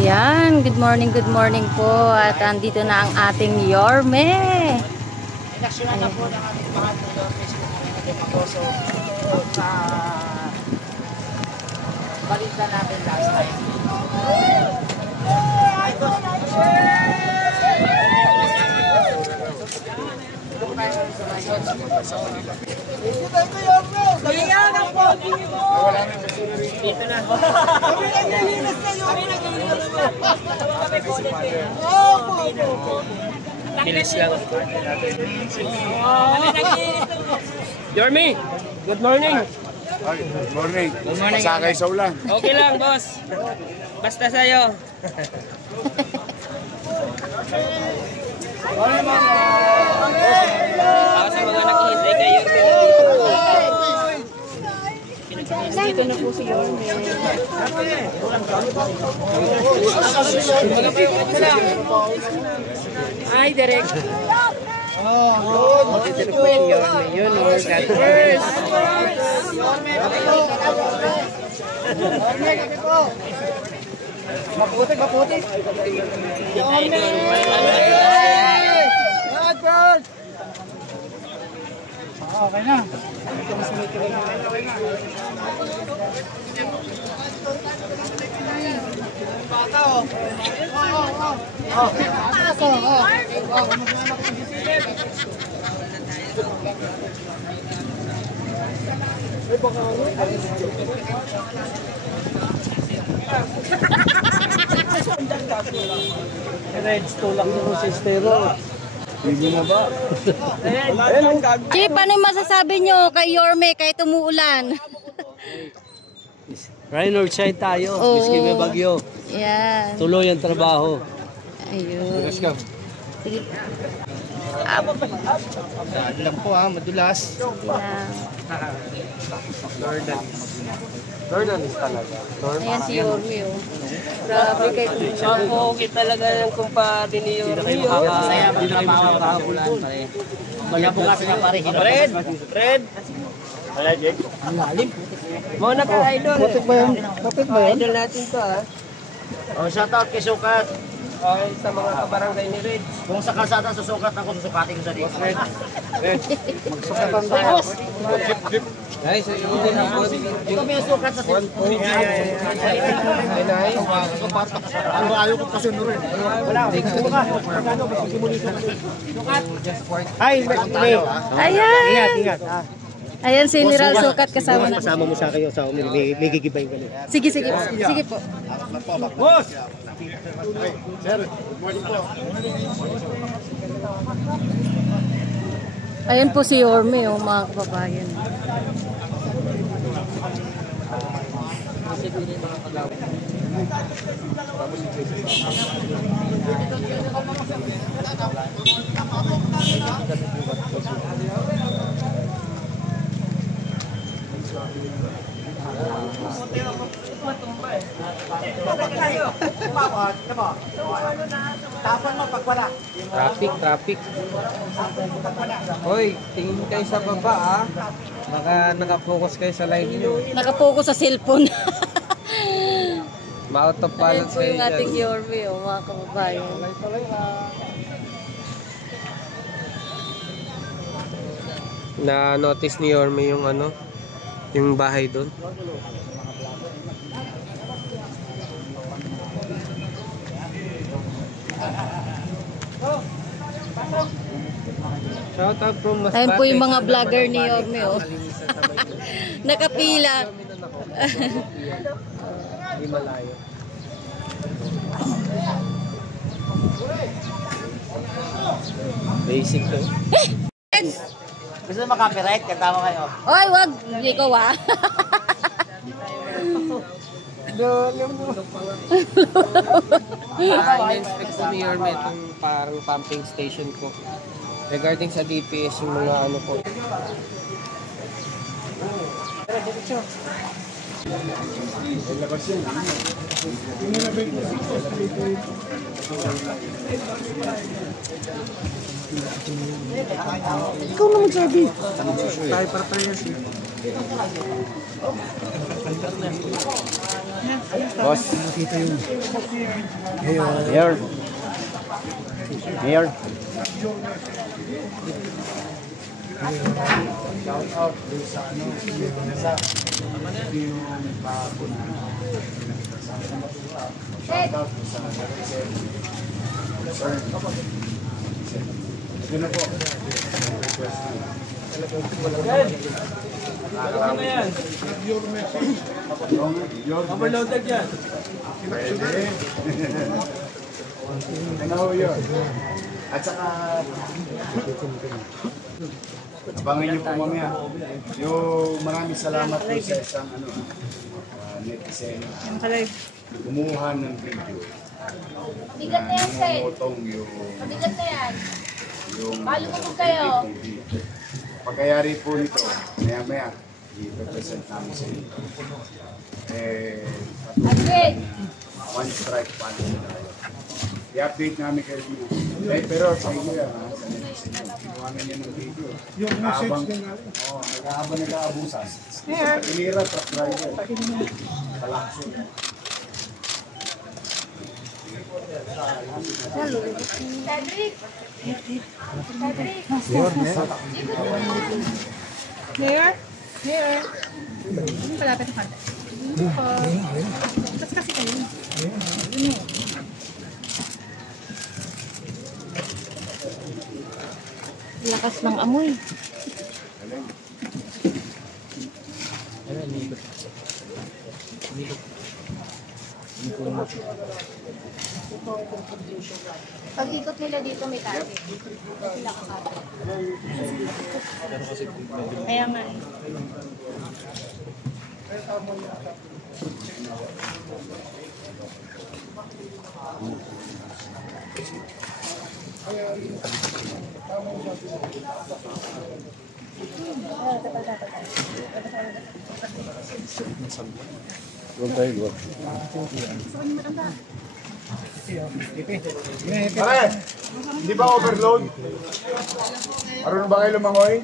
Ayan, good morning po. At andito na ang ating Yorme. Inaksyonan na po ng ating mahal na Yorme so balita natin last time. Dito na. Kami naglilinis na yun. Bilis lang. Yorme, good morning. Good morning. Good morning. Masakay sa ulan. Okay lang, boss. Basta sa'yo. Ako sa mga nakihintay kay Yorme. Dito na po si Yorme. Ay, direct. Dito po si Yorme. Yun, God first. Maputi. Okay na. Bata oh. Reds tulak nyo sa estero. Hindi na ba? Chip, ano yung masasabi nyo kay Yorme kahit umuulan? Right northside tayo. Oo. Miski may bagyo. Yan. Tuloy ang trabaho. Ayun. Let's go. Sige. Saan lang po ha, madulas. Jordan is talaga. Ayan si Yorme oh. Grabe kayo. Okay talaga yung kumpare ni Yorme. Masaya magkapahabulan pare. Magabukas na pare. Fred! Ang lalim. Muna ka, idol. Kapit ba yan? Idol natin to, ha? Oh, shout out kay Sukat. Okay, sa mga kabarangay ni Red. Kung sa kalsada susukat ako, susukatin ko sa dito. Magsukatan tayo. Guys, hindi na po. Ito may sukat sa dito. Ayaw ko kasi no rin. Ay, Ayan. ingat. Ayan si General Sukat kasama na. Kasama mo sa akin yung sa umili. May gigibay ka niya. Sige po. Boss! Sir, good morning po. Ayan po si Yorme oh, mga kababayan. Tapon mo pag wala. Traffic. Hoy, tingin kayo sa baba ah. Baka nakapokus kayo sa line niyo. Nakapokus sa cellphone. Ma-out of Ayan balance po kayo yung ating dyan. Yorme oh, mga kababayan. Na-notice ni Yorme yung ano, yung bahay doon. Shout out from Masbate. Ayan po yung mga vlogger ni Yorme oh. Nakapila. Hindi malayo. Basic to. Gusto mo copyright? Kanta mo kayo. Oy, wag. Hindi ko ah. In-inspect ko ni Yorme itong parang pumping station ko. Regarding sa DPS yung mga ano po. Ikaw na magsabi. Tayo para parehas. Boss. Mayor. Mayor. Shout out doon sa ano, sa yung bago na shout out doon sa nag-represent. Sir. Ito na po. Request na. Ano na yan? Overloaded yan. Pwede. Ano yun? At saka abangan niyo po mamaya. Yung maraming salamat po sa isang netizen kumuha ng video. Bigat na yan, Sen. Namumutong yung Mabigat na yan. Malumubog yung kayo. pagkayari po nito, maya-maya, i-represent namin sa inyo. Agad. One strike policy na kayo. I-update namin kayo dito. Pero sa inyo yan, sa netizen nyo, kinuha na niya ng video. Yung message din natin. Oo, nag-aabang nag-aabusan. Inira, truck driver. Kalakso. Cedric. Cedric. Mayor? Mayor? Palapit na kanta. Tapos kasi kayo. Lakas ng amoy. Pag ikot nila dito may target. Sila kakata. Kaya nga eh. Pare, hindi ba overload? Marunong ba kayo lumangoy?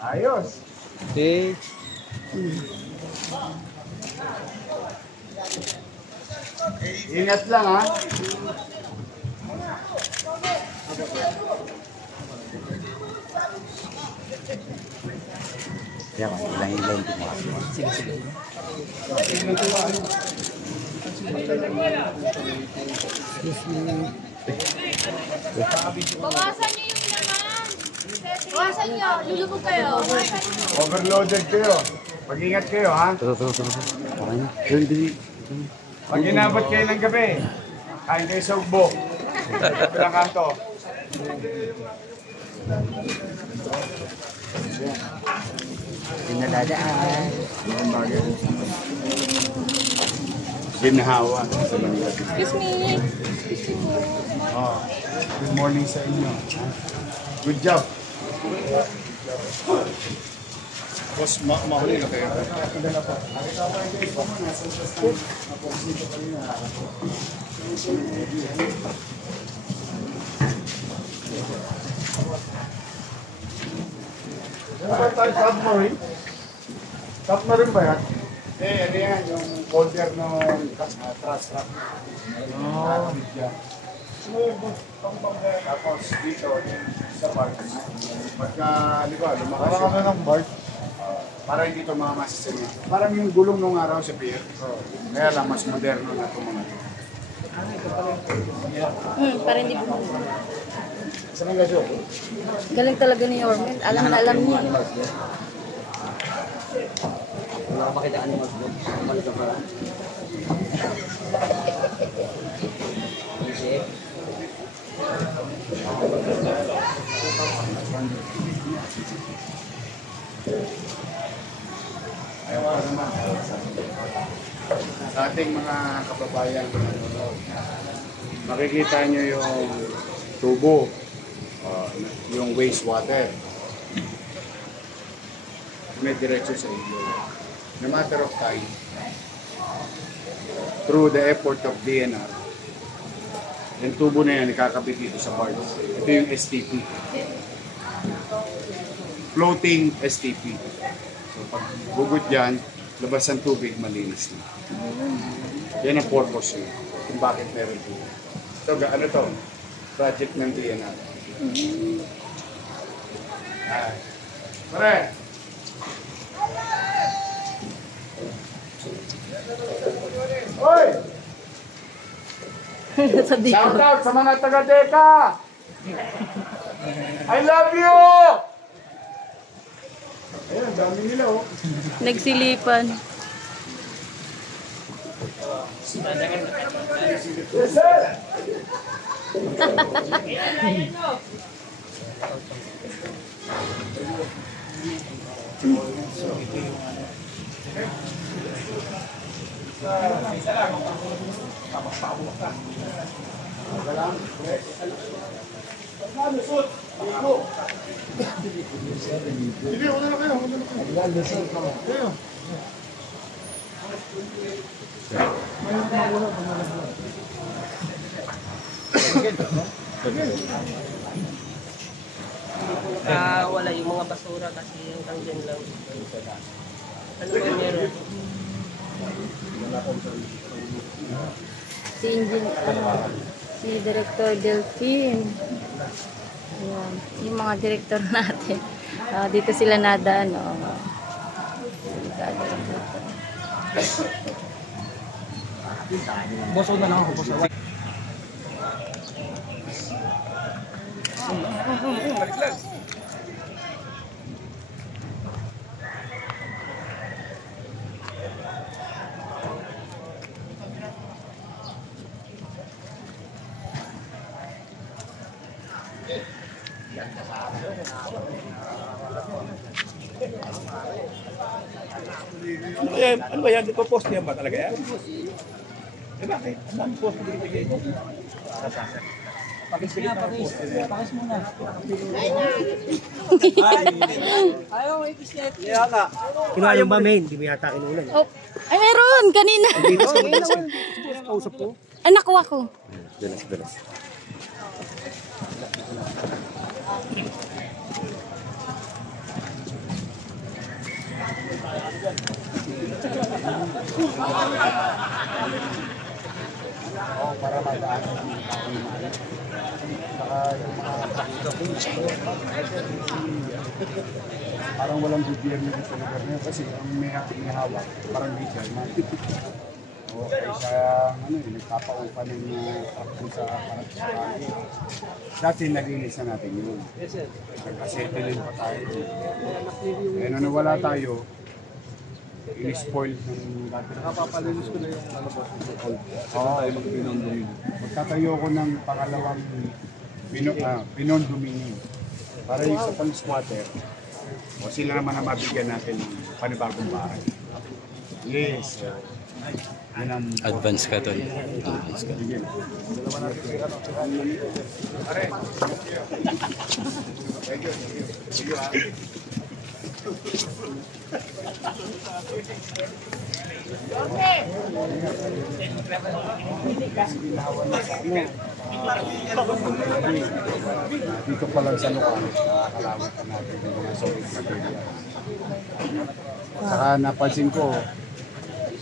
Ayos. Okay. Ingat lang ha. Bawasan niyo yung laman. Bawasan niyo. Lulubog kayo. Overloaded kayo. Mag-ingat kayo ha. Pag inabot kayo ng gabi, kain kayo sa ugbo. Bilang kanto. Dinadadaan. Ginhawa sa Manila. Excuse me. Oh, good morning sa inyo. Good job. Boss, mahuli na kayo. Ano ba tayo submarine? Submarine ba yan? Ano yan, yung folder ng trust trap. Oh, yan. Tapos dito, sa part, pagka, di ba, lumakas yung... Parang ng part? Para hindi ito mga masasali. Parang yung gulong nung araw sa pier. Kaya lang, mas moderno na ito mga ito. Parang hindi mo. Saan ang gasyo? Galing talaga ni Ormel. Alam na alam niya. Wala ka makitaan yung mag-vlog. Balik ka para. Ayaw ka naman. Sa ating mga kababayan, makikita nyo yung tubo, yung wastewater. May diretso sa inyo. No matter of time, through the effort of DNR, yung tubo na yan, ikakabit dito sa part. Ito yung STP. floating STP. So pag bugot yan, labas ang tubig, malinis na. Yan ang purpose yun, kung bakit meron po. So ano to? Project ng DNR. Pare! Hoy! Sa dito. Shout out sa mga taga-Deka! I love you! Ayan, dami nila oh. Nagsilipan. Yes, sir! Wala yung mga basura kasi hanggang dyan lang. Ano ba meron? Si Director Delphine. Ayan, yung mga director natin. Dito sila nadaan. Boso na lang ako po sa Ano ba yan? Post niya ba talaga yan? Eh bakit? Ang post ko dito kayo. Pakis muna. Ayaw, ikisnet. Kinuha yung ba main? Di mo yata kinulan. Oh, ay meron kanina. Kausap ko. Anak ko ako. Dalas. Para magaan ang mga tao naman. Saka yung mga parang walang gobyerno dito sa lugar na yun kasi ang may hawak, parang gobyerno. O kaysa nagpapaupa ng takbo sa parang sa kanya. Dati naglinis na natin yun. Nagkasettle pa tayo. Kaya nung nawala tayo, in-spoil ng dati. Nakapapalinis ko na yung boss. Oo, magtatayo ko ng pangalawang pinondomini para yung sa pang-squatter o sila naman na mabigyan natin ng panibagong bahay. Yes. Yun ang Advance ka tol. Advance ka. sige. Pare. Thank you. See you. Dito pa lang sa Lucano, kalawat pa natin yung mga solid material. Saka napansin ko,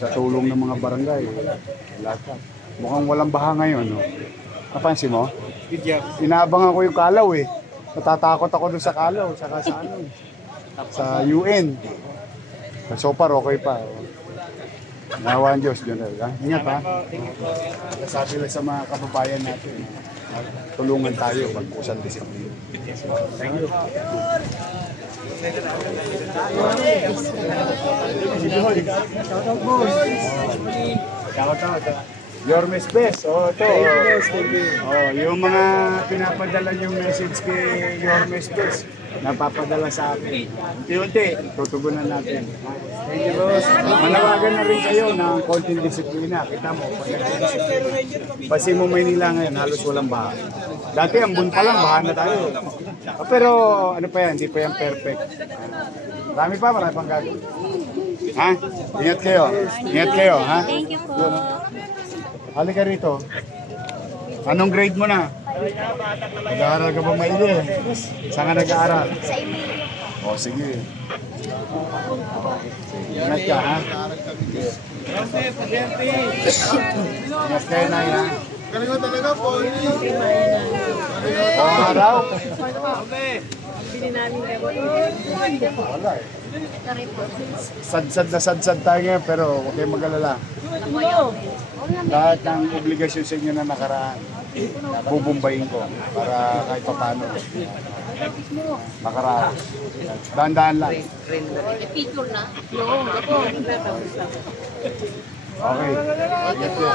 sa tulong ng mga barangay, lahat. Mukhang walang baha ngayon, no? Napansin mo? Inaabangan ko yung kalaw eh. Natatakot ako doon sa kalaw, saka sa ano, sa UN. So far, okay pa. Nawa ang Diyos, John. Ingat ha. Sabi lang sa mga kababayan natin, tulungan tayo pag-usang disiplina. Thank you. Shout out. Yormes Best. Oh, ito. Oh, yung mga pinapadala yung message kay Yormes Best, napapadala sa akin. Unti-unti, tutugunan natin. Thank you, boss. Manawagan na rin kayo ng konting disiplina. Kita mo, Pasi mo Maynila ngayon, halos walang baha. Dati, ambon pa lang, baha na tayo. Pero, ano pa yan, hindi pa yan perfect. Marami pang gagawin. Ha? Ingat kayo, ha? Thank you po. Halika rito. Anong grade mo na? Nag-aaral ka ba maili? Saan ka nag-aaral? Sa email. O, sige. Ingat ka, ha? Ingat kayo na, ha? Galing talaga po. Araw. Wala eh. Sadsad tayo ngayon, pero huwag kayong mag-alala. Lahat ng obligasyon sa inyo na nakaraan, bubumbayin ko para kahit pa paano makaraan. Dahan-dahan lang. Okay. Ingat kayo.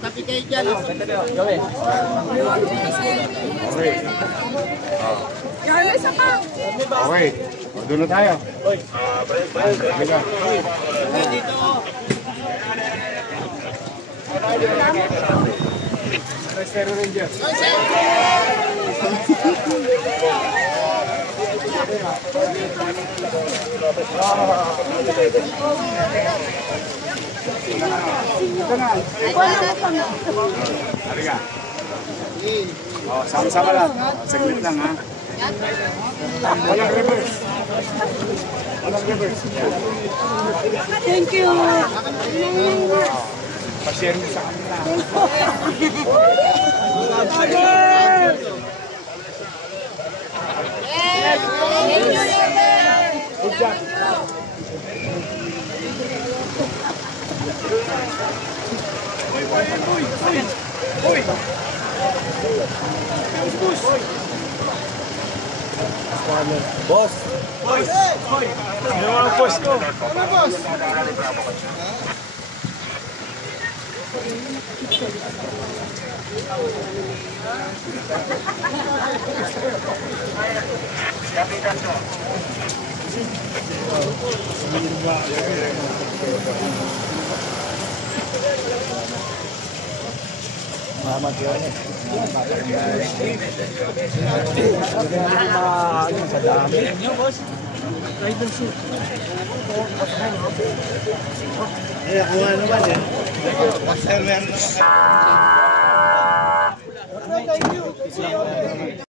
Tapi kayo dyan. Okay. Okay. Doon na tayo. Halika. Restero Ranger. Halika. Oh, sama-sama lang. Saglit lang, ha? Walang reverse. Walang reverse. Thank you. Pa-share mo sa kanila. Good job. Boss! Boss! Ano ang boss ko? Ano boss? Salamat yun. Sa dami. Eh, kung ano naman eh. Master, meron naman. Thank you.